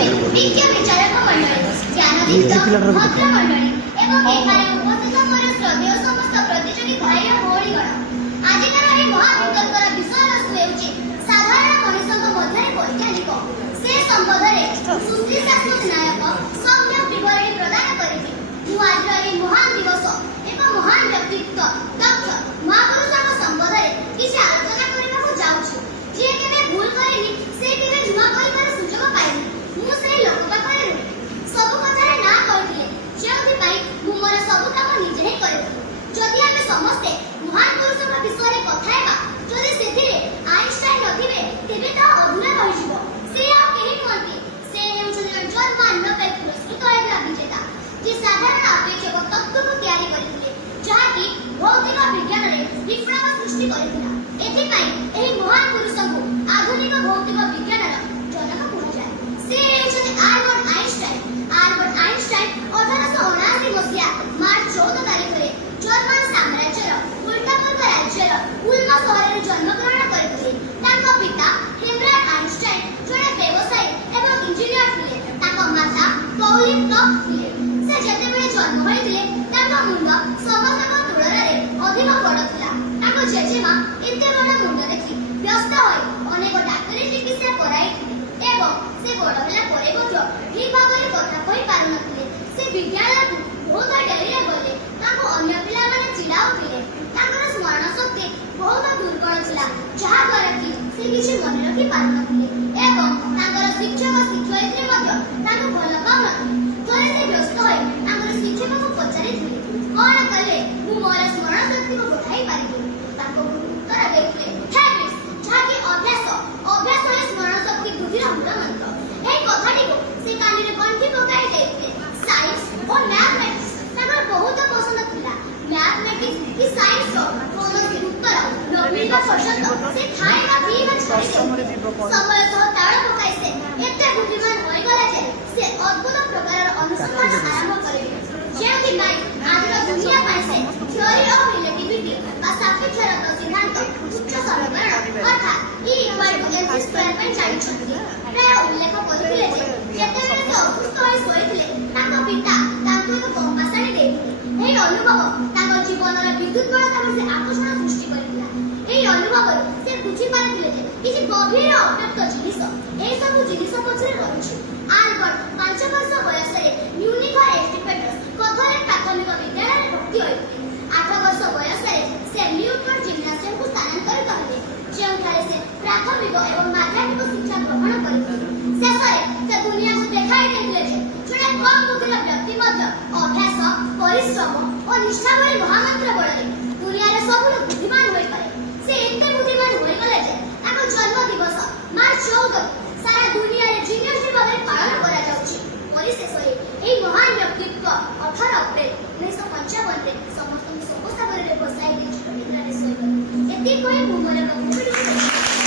विज्ञ विचारक मंडळी ज्ञानदीप्त भद्र मंडळी ଏବଂ ଏଠାରେ ଉପସ୍ଥିତ ମୋର ଶ୍ରଦ୍ଧେୟ ସମସ୍ତ ପ୍ରତିଯୋଗୀ ଭାଇ ଓ ଭଉଣୀଗଣ ଆଜିକାର ଏହି ମହାବିତର୍କର ବିଷୟବସ୍ତୁ ହେଉଛି ସାଧାରଣ ମଣିଷଙ୍କ ମଧ୍ୟରେ ବୈଜ୍ଞାନିକ ସେ ସମ୍ବନ୍ଧରେ ସୁଶ୍ରୀ ଶାଶ୍ୱତ ନାୟକ ସମ୍ୟ ବିବରଣୀ ପ୍ରଦାନ କରିବେ। ମୁଁ ଆଜିର ଏହି ମହାନ ଦିବସ ଏକ ମହାନ ବ୍ୟକ୍ତିତ୍ୱ ଡକ୍ଟର ମହାପୁରୁଷଙ୍କ ସମ୍ବନ୍ଧରେ କିଛି ଆଲୋଚନା କରିବାକୁ ଯାଉଛି ଯିଏ କେବେ ଭୁଲ କରିନି ସେ କେବେ ନୂଆ କରିବାର ସୁଯୋଗ ପାଇନି। ମୁଁ ସେହି ଲୋକ ପାଖରେ ରୁହେ ସବୁ କଥାରେ ନା କହିଥିଲେ ଯେଉଁଥିପାଇଁ ମୁଁ ମୋର ସବୁ କାମ ନିଜେ ହିଁ କରିଥିଲି। ଯଦି ଆମେ ସମସ୍ତେ ମହାନ ପୁରୁଷଙ୍କ ବିଷୟରେ କଥା ହେବା ଯଦି ସେଥିରେ ଆଇନଷ୍ଟାଇନ ନଥିବେ ତେବେ ତାହା ଅଧୁରା ରହିଯିବ। ସେ ଆଉ କେହି ନୁହନ୍ତି ସେ ହେଉଛନ୍ତି ଜର୍ମାନ ନୋବେଲ ପୁରସ୍କୃତ ହେବା ବିଜେତା ଯିଏ ସାଧାରଣ ଅପେକ୍ଷକ ତତ୍ତ୍ୱକୁ ତିଆରି କରିଥିଲେ ଯାହାକି ଭୌତିକ ବିଜ୍ଞାନରେ ବିପ୍ଳବ ସୃଷ୍ଟି କରିଥିଲା। ଏଥିପାଇଁ ଏହି ମହାନ ପୁରୁଷଙ୍କୁ ଆଧୁନିକ ଭୌତିକ ବିଜ୍ଞାନର ଜନକ କୁହାଯାଏ। ସେ ହେଉଛନ୍ତି ଆଲବର୍ଟ ଆଇନଷ୍ଟାଇନ। ଆଲବର୍ଟ ଆଇନଷ୍ଟାଇନ 1879 ମସିହା ମାର୍ଚ୍ଚ 14 ତାରିଖରେ ଜର୍ମାନ ସାମ୍ରାଜ୍ୟର ଉଲ୍ଟାବର୍ଗ ରାଜ୍ୟର ଉଲ୍ମ ସହରରେ ଜନ୍ମଗ୍ରହଣ କରିଥିଲେ। ତାଙ୍କ ପିତା ହେନରିଏଟା ଆଇନଷ୍ଟାଇନ ଜଣେ ବ୍ୟବସାୟୀ ଏବଂ ଇଞ୍ଜିନିୟର ଥିଲେ। ତାଙ୍କ ମାତା ପୌଲିନ୍ କ୍ଲକ୍ ଥିଲେ। ସେ ଯେତେବେଳେ ଜନ୍ମ ହୋଇଥିଲେ ତାଙ୍କ ମୁଣ୍ଡ ସମସ୍ତଙ୍କ ତୁଳନାରେ ଅଧିକ ବଡ଼ ଥିଲା। ତାଙ୍କ ଜେଜେମା ଏତେ ବଡ଼ ମୁଣ୍ଡ ଦେଖି ବ୍ୟସ୍ତ ହୋଇ ଅନେକ ଡାକ୍ତରୀ ଚିକିତ୍ସା କରାଇଥିଲେ ଏବଂ ସେ ବଡ଼ ହେଲା ପରେ ମଧ୍ୟ ଠିକ୍ ଭାବରେ କଥା କହି ପାରୁନଥିଲେ। ସେ ବିଦ୍ୟାଳୟକୁ ବହୁତ ଡେରିରେ ଗଲେ। ତାଙ୍କୁ ଅନ୍ୟ ପିଲାମାନେ ଚିଡ଼ାଉଥିଲେ। ତାଙ୍କର ସ୍ମରଣ ଶକ୍ତି ବହୁତ ଦୁର୍ବଳ ଥିଲା ଯାହାଦ୍ୱାରା କି ସେ କିଛି ମନେ ରଖି ପାରୁନଥିଲେ ଏବଂ ତାଙ୍କର ଶିକ୍ଷକ ଶିକ୍ଷୟିତ୍ରୀ ମଧ୍ୟ ତାଙ୍କୁ ଭଲ ପାଉନଥିଲେ। ଥରେ ସେ ବ୍ୟସ୍ତ ହୋଇ ତାଙ୍କର ଶିକ୍ଷକଙ୍କୁ ପଚାରିଥିଲେ କ'ଣ କଲେ ମୁଁ ମୋର ସ୍ମରଣ ଶକ୍ତିକୁ ବଢ଼ାଇ ପାରିବି। ତାଙ୍କ ଗୁରୁ ଉତ୍ତର ଦେଇଥିଲେ ହ୍ୟାବିଟ୍ସ ଯାହାକି ଅଭ୍ୟାସ ହିଁ ସ୍ମରଣ ଶକ୍ତି ବୃଦ୍ଧିର ମୂଳ ମନ୍ତ୍ର। ଏହି କଥାଟିକୁ ସେ କାନରେ ଗଣ୍ଠି ପକାଇ ଦେଇଥିଲେ। ସାଇନ୍ସ ଓ ମ୍ୟାଥମେଟିକ୍ସ ତାଙ୍କର ବହୁତ ପସନ୍ଦ ଥିଲା। ମ୍ୟାଥମେଟିକ୍ସ କି ସାଇନ୍ସର କୌଣସି ଉତ୍ତର ନ ମିଳିବା ପର୍ଯ୍ୟନ୍ତ ସେ ଖାଇବା ପିଇବା ଛାଡ଼ିଦେଲେ। ସମୟ ସହ ତାଳ ପକାଇ ସେ ଏତେ ବୁଦ୍ଧିମାନ ହୋଇଗଲେ ଯେ ସେ ଅଦ୍ଭୁତ ପ୍ରକାରର ଅନୁସନ୍ଧାନ ଆରମ୍ଭ କରିଲେ ଯେଉଁଥିପାଇଁ ଆଜିର ଦୁନିଆ ପାଇଁ ସେ ଥିଓରି ଅଫ୍ ରିଲେଟିଭିଟି ବା ସାପେକ୍ଷରତା ସିଦ୍ଧାନ୍ତ ଉଚ୍ଚ ସମୀକରଣ ଅର୍ଥାତ୍ E=mc² ପାଇଁ ଜାଣିଛନ୍ତି। ପ୍ରାୟ ଉଲ୍ଲେଖ କରିଥିଲେ ଯେ ଯେତେବେଳେ ସେ ଅସୁସ୍ଥ ହୋଇ ଶୋଇଥିଲେ ତାଙ୍କ ପିତା ତାଙ୍କୁ ଏକ କମ୍ପାସ ଆଣି ଦେଇଥିଲେ। ଏହି ଅନୁଭବ ତାଙ୍କ ଜୀବନର ବିଦ୍ୟୁତ୍ପରତାକୁ ସେ ଆକର୍ଷଣ ସୃଷ୍ଟି କରିଥିଲା। ଏହି ଅନୁଭବରୁ ସେ ବୁଝିପାରିଥିଲେ ଯେ କିଛି ଗଭୀର ଅବ୍ୟକ୍ତ ଜିନିଷ ଏହିସବୁ ଜିନିଷ ପଛରେ ରହିଛି। ଆଲବର୍ଟ 5 ବର୍ଷ ବୟସରେ ମ୍ୟୁନିଖ ଏଷ୍ଟିପେଟସ୍ କଥୋଲିକ୍ ପ୍ରାଥମିକ ବିଦ୍ୟାଳୟରେ ଭର୍ତ୍ତି ହୋଇଥିଲେ। 8 ବର୍ଷ ବୟସରେ ସେ ଲିଉଟଫୋର୍ଡ ଜିମ୍ନାସିୟମକୁ ସ୍ଥାନାନ୍ତରିତ ହେଲେ ଯେଉଁଠାରେ ସେ ପ୍ରାଥମିକ ଏବଂ ମାଧ୍ୟମିକ ଶିକ୍ଷା ଗ୍ରହଣ କରିଥିଲେ। ଶେଷରେ ସେ ଦୁନିଆକୁ ଦେଖାଇ ଦେଇଥିଲେ ଯେ ଜଣେ କମ୍ ବୁଦ୍ଧିର ବ୍ୟକ୍ତି ମଧ୍ୟ ଅଭ୍ୟାସ ପରିଶ୍ରମ ଓ ନିଷ୍ଠା ଭଳି ମହାମନ୍ତ୍ର ବଳରେ ଦୁନିଆରେ ସବୁଠୁ ବୁଦ୍ଧିମାନ ହୋଇପାରେ। ସେ ଏତେ ବୁଦ୍ଧିମାନ ହୋଇଗଲେ ଯେ ତାଙ୍କ ଜନ୍ମ ଦିବସ ମାର୍ଚ୍ଚ 14 ସାରା ଦୁନିଆରେ ଜିନିୟସ୍ ଡେ ଭାବରେ ପାଳନ କରାଯାଉଛି। ପରିଶେଷରେ ଏହି ମହାନ ବ୍ୟକ୍ତିତ୍ୱ 18 ଅପ୍ରେଲ 1955ରେ ସମସ୍ତଙ୍କୁ ଶୋକ ସାଗରରେ ଭସାଇ ଦେଇ ଚିରନିଦ୍ରାରେ ଶୋଇଗଲେ। ଏତିକି କହି ମୁଁ ମୋର ବକ୍ତବ୍ୟ